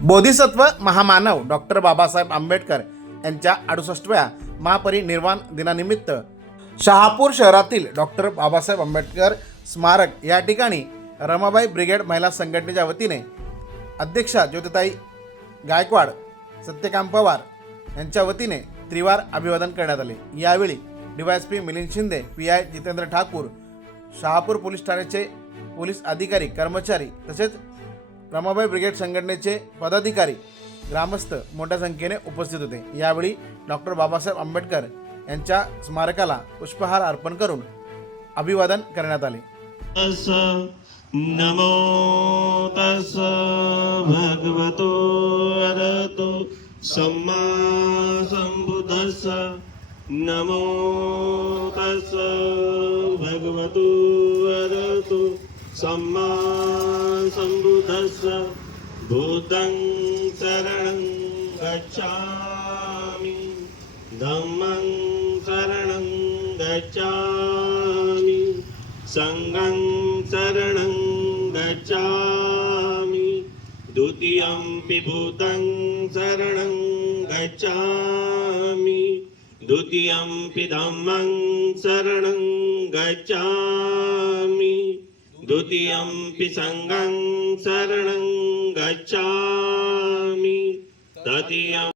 बोधिसत्व महामानव डॉक्टर बाबासाहेब आंबेडकर यांच्या अडुसष्टव्या महापरिनिर्वाण दिनानिमित्त शहापूर शहरातील डॉक्टर बाबासाहेब आंबेडकर स्मारक या ठिकाणी रमाबाई ब्रिगेड महिला संघटनेच्या वतीने अध्यक्षा ज्योतिताई गायकवाड सत्यकांत पवार यांच्या वतीने त्रिवार अभिवादन करण्यात आले. यावेळी DYSP Milind Shinde P I Jitendra Thakur Shahapur police ठाण्याचे पोलीस अधिकारी कर्मचारी तसेच रमाबाई ब्रिगेड संघटनेचे पदाधिकारी ग्रामस्थ मोठ्या संख्येने उपस्थित होते. यावेळी डॉक्टर बाबासाहेब आंबेडकर यांच्या स्मारकाला पुष्पहार अर्पण करून अभिवादन करण्यात आले. नमो तस भगवतो अरतो सम्मा सम्बुद्धस्स नमो तस भगवतो अरतो सम्मा सम्बुद्धस्स भूतं शरणं गच्छामि। धम्मं शरणं गच्छामि। सङ्गं शरणं गच्छामि। द्वितीयं भूतं शरणं गच्छामि। द्वितीयं धम्मं शरणं गच्छामि। द्वितीयं सङ्गं शरणं गच्छामि। तृतीयम्